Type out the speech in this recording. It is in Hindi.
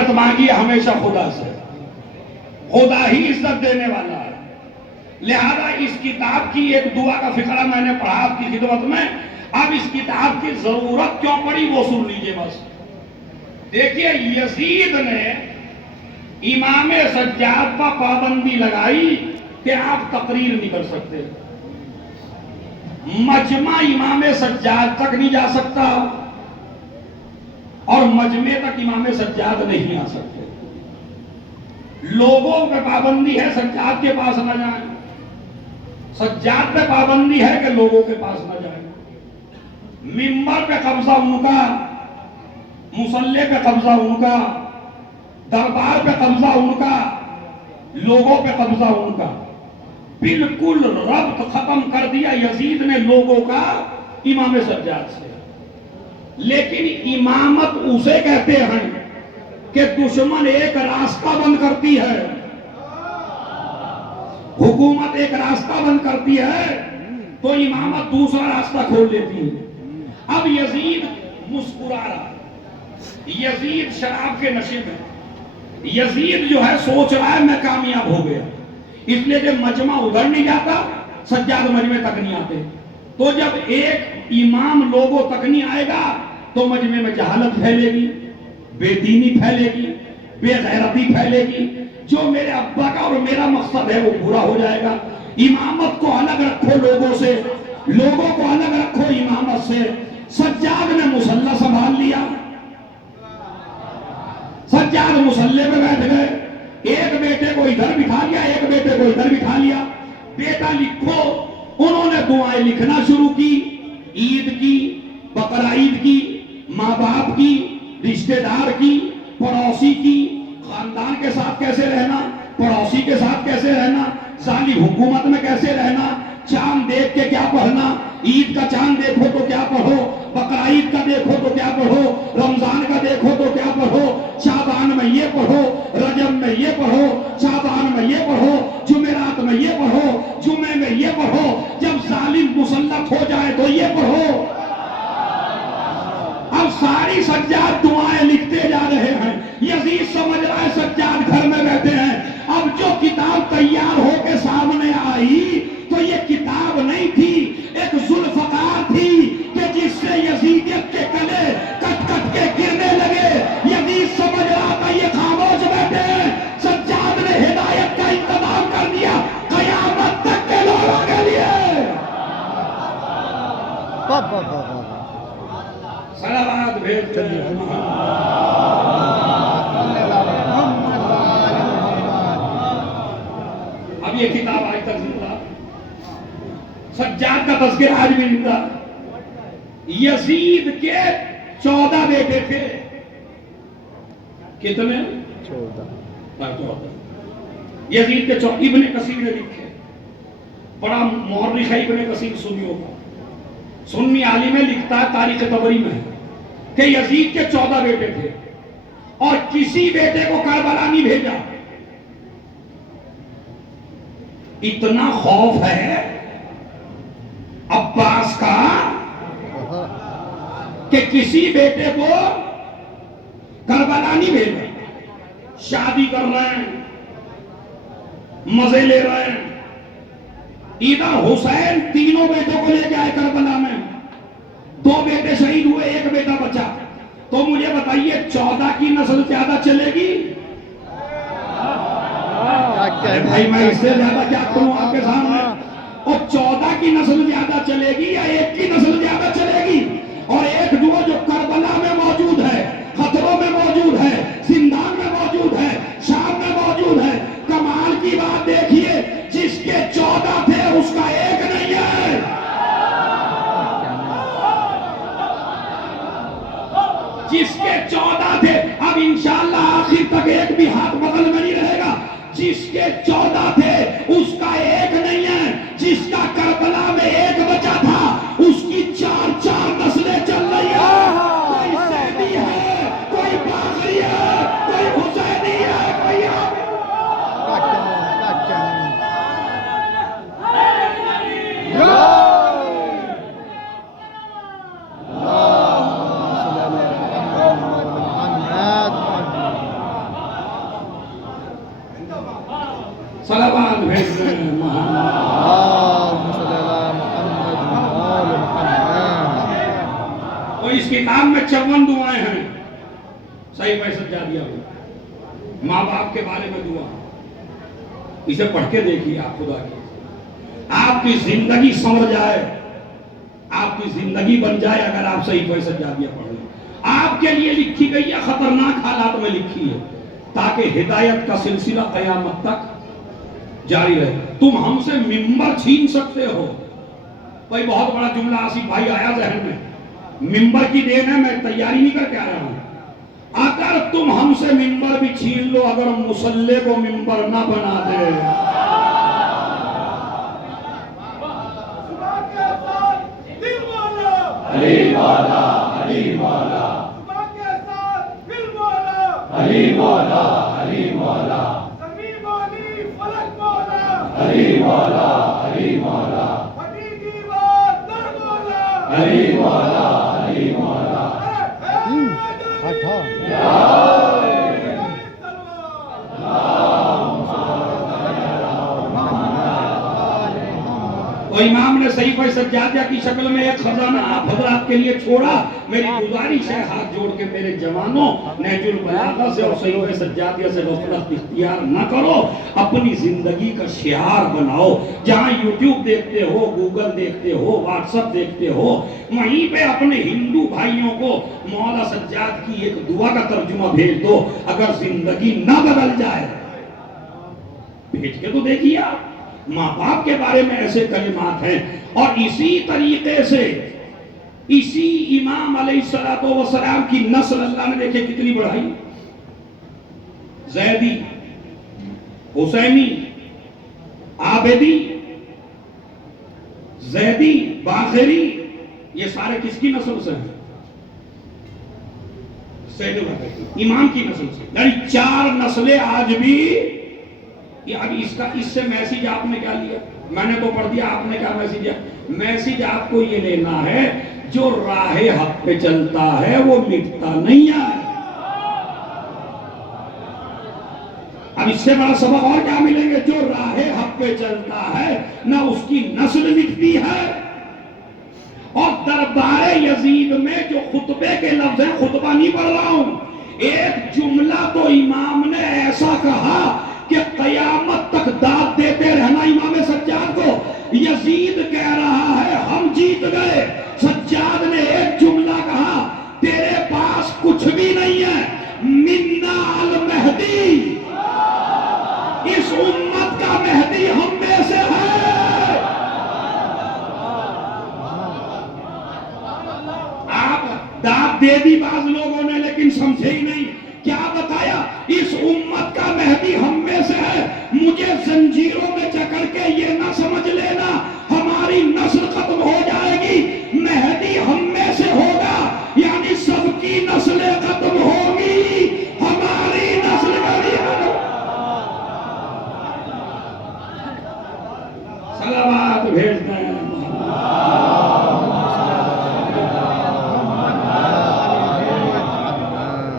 इज्जत मांगी हमेशा खुदा से, खुदा ही इज्जत देने वाला है। लिहाजा इस किताब की एक दुआ का फिक्रा मैंने पढ़ा आपकी खिदमत में। अब इस किताब की जरूरत क्यों पड़ी वो सुन लीजिए बस। देखिए, यजीद ने इमाम सज्जाद पर पाबंदी लगाई कि आप तकरीर नहीं कर सकते, मजमा इमाम सज्जाद तक नहीं जा सकता और मजमे तक इमाम सज्जाद नहीं आ सकते। लोगों पे पाबंदी है सज्जाद के पास न जाए, सज्जाद पे पाबंदी है कि लोगों के पास न जाए। मिंबर पे कब्जा उनका, मुसल्ले पे कब्जा उनका, दरबार पे कब्जा उनका, लोगों पे कब्जा उनका। बिल्कुल रब्त खत्म कर दिया यजीद ने लोगों का इमाम सज्जाद से। लेकिन इमामत उसे कहते हैं कि दुश्मन एक रास्ता बंद करती है, हुकूमत एक रास्ता बंद करती है तो इमामत दूसरा रास्ता खोल लेती है। अब यजीद मुस्कुरा रहा, यजीद शराब के नशे में, यजीद जो है सोच रहा है मैं कामयाब हो गया, इसलिए जब मजमा उधर नहीं जाता सज्जाद मजमे तक नहीं आते। तो जब एक इमाम लोगों तक नहीं आएगा तो मजमे में जहालत फैलेगी, बेदीनी फैलेगी, बेगैरती फैलेगी। जो मेरे अब्बा का और मेरा मकसद है वो पूरा हो जाएगा। इमामत को अलग रखो लोगों से, लोगों को अलग रखो इमामत से। सज्जाद ने मुसल्ला संभाल लिया, सज्जाद मुसल्ले पे बैठ गए, एक बेटे को इधर बिठा लिया, एक बेटे को इधर बिठा लिया। बेटा लिखो, उन्होंने दुआएं लिखना शुरू की, ईद की, बकरा ईद की, माँ बाप की, रिश्तेदार की, पड़ोसी की, खानदान के साथ कैसे रहना, पड़ोसी के साथ कैसे रहना, जालिम हुकूमत में कैसे रहना, चांद देख के क्या पढ़ना, ईद का चांद देखो तो क्या पढ़ो, बकरा ईद का देखो तो क्या पढ़ो, रमजान का देखो तो क्या पढ़ो, शाबान में ये पढ़ो, रजब में ये पढ़ो, शाबान में ये पढ़ो, जुमेरात में ये पढ़ो, जुमे में ये पढ़ो, जब जालिम मुसल्लत हो जाए तो ये पढ़ो। अब सारी सज्जाद दुआएं लिखते जा रहे हैं। यजीद समझ रहा है सज्जाद घर में बैठे हैं। अब जो किताब तैयार होके सामने आई तो ये किताब नहीं थी, एक जुल्फकार थी कि जिससे यजीदियत के कले कट कट के गिरने लगे। यजीद समझ रहा था ये खामोश बैठे हैं, सज्जाद ने हिदायत का इंतजाम कर दिया कयामत तक के लोगों के लिए। सलावत भेज अब ये किताब आज तक जिंदा, सज्जाद का तज़किरा आज भी जिंदा। यजीद के 14 बेटे थे। कितने? 14। यजीद के 14। इब्ने कसीर ने लिखे, बड़ा मुअर्रिख है इब्ने कसीर सुन्नियों का, सुन्नी आलिम में लिखता है तारीख तबरी में कि यजीद के 14 बेटे थे और किसी बेटे को करबला नहीं भेजा। इतना खौफ है अब्बास का कि किसी बेटे को करबला नहीं भेजा। शादी कर रहे हैं, मजे ले रहे हैं। इधर हुसैन तीनों बेटों को लेके आए करबला में, 2 बेटे शहीद हुए, 1 बेटा बचा। तो मुझे बताइए 14 की नस्ल ज्यादा चलेगी? भाई मैं इससे ज्यादा क्या करूं आपके सामने? और 14 की नस्ल ज्यादा चलेगी या 1 की नस्ल ज्यादा चलेगी? और एक जो करबला में मौजूद है, खतरों में मौजूद है, जिंदान में मौजूद है, शाम में मौजूद है। कमाल की बात देखिए, जिसके 14 थे उसका 1 नहीं है। जिसके 14 थे, अब इंशाअल्लाह आखिर तक एक भी हाथ बगल में नहीं रहेगा। जिसके 14 थे उसका 1 नहीं है। जिसका करबला में 1 बचा था उसकी 4 नस्लें चल रही है। कोई सैदी है, कोई बागरी है, कोई हुसैनी है, कोई सलावत भेजते हैं तो इस किताब में 54 दुआएं हैं। सही पैसा जा दिया हो। माँ बाप के बारे में दुआ, इसे पढ़ के देखिए आप खुदा की, आपकी जिंदगी संवर जाए, आपकी जिंदगी बन जाए अगर आप सही पैसा जा दिया पढ़ लें। आपके लिए लिखी गई है, खतरनाक हालात में लिखी है, ताकि हिदायत का सिलसिला कयामत तक जारी रहे। तुम हमसे मिंबर छीन सकते हो। भाई बहुत बड़ा जुमला आसिफ भाई आया जहन में, मिंबर की देन है, मैं तैयारी नहीं करके आ रहा हूं। अगर तुम हमसे मिंबर भी छीन लो, अगर मुसल्ले को मिंबर ना बना दे, अली वाला अली वाला अली वाला अली वाला अली वाला अली वाला अली वाला अली वाला और इमाम ने सही पर सज्जादिया की शक्ल में एक खजाना आप हजरात के लिए छोड़ा। मेरी गुजारिश है, हाथ जोड़ के मेरे जवानों, नहजुल बलागा से और सही पर सज्जादिया से गफलत इख्तियार न करो, अपनी जिंदगी का शियार बनाओ। जहां यूट्यूब देखते हो, गूगल देखते हो, व्हाट्सएप देखते हो, वहीं पे अपने हिंदू भाइयों को मौला सज्जाद की एक दुआ का तर्जुमा भेज दो। अगर जिंदगी न बदल जाए, भेज के तो देखिए आप। माँ बाप के बारे में ऐसे कलिमात हैं। और इसी तरीके से इसी इमाम अलैहिस्सलातो वस्सलाम की नस्ल अल्लाह ने देखे कितनी बढ़ाई। जैदी, हुसैनी, आबेदी, जैदी, बाखरी, ये सारे किसकी नस्ल से हैं? इमाम की नस्ल से। यानी 4 नस्लें आज भी। अब इसका इससे मैसेज आपने क्या लिया? मैंने तो पढ़ दिया, आपने क्या मैसेज दिया? मैसेज आपको ये लेना है, जो राहे हक पे चलता है वो मिटता नहीं है। अब इससे बड़ा सबक और क्या मिलेंगे? जो राहे हक पे चलता है ना उसकी नस्ल मिटती है। और दरबारे यजीद में जो खुतबे के लफ्ज है, खुतबा नहीं पढ़ रहा हूं, एक जुमला तो इमाम ने ऐसा कहा कि कयामत तक दाद देते रहना इमाम सज्जाद को। यजीद कह रहा है हम जीत गए, सज्जाद ने एक जुमला कहा, तेरे पास कुछ भी नहीं है, मिन्ना अल मेहदी, इस उम्मत का मेहदी हम में से है। आप दाद दे दी बाज लोगों ने, लेकिन समझे ही नहीं। क्या बताया? इस उम्मत का मेहदी हम में से है। मुझे जंजीरों में जकड़ के ये ना समझ लेना हमारी नस्ल खत्म हो जाएगी, मेहदी हम में से होगा, यानी सबकी नस्लें खत्म होगी, हमारी नस्ल का सलावत भेज